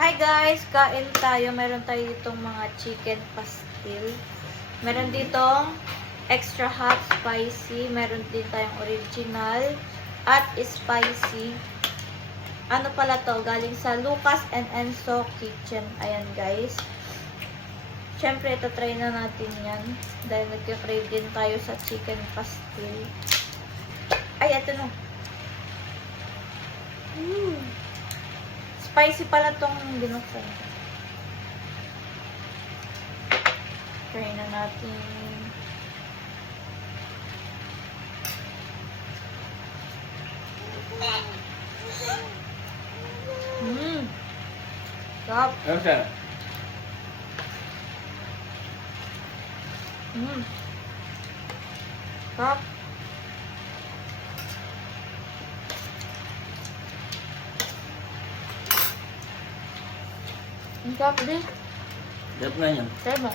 Hi guys! Kain tayo. Meron tayo ditong mga chicken pastil. Meron ditong extra hot spicy. Meron din tayong original at spicy. Ano pala to? Galing sa Lucas and Enzo Kitchen. Ayan guys. Siyempre, ito try na natin yan. Dahil nagka-crave din tayo sa chicken pastil. Ay, ito na. Spicy pala tong binuksan ko. Try na natin. Sarap. Ano siya? Sarap. Ang sarap din. Sarap nga yan. Try mo.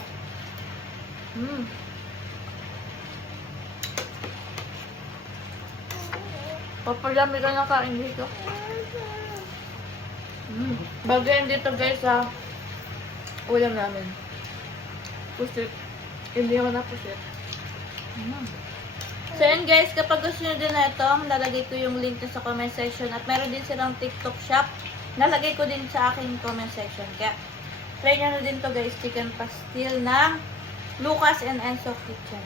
Papalami ka ng kain dito. Bagayan dito guys sa ulam namin. Pusit. Hindi ako na pusit. So yun guys, kapag gusto nyo din na ito, lalagay ko yung link sa comment section. At meron din silang TikTok shop. Nalagay ko din sa aking comment section. Kaya try nyo na din to guys, chicken pastil ng Lucas and Enzo Kitchen.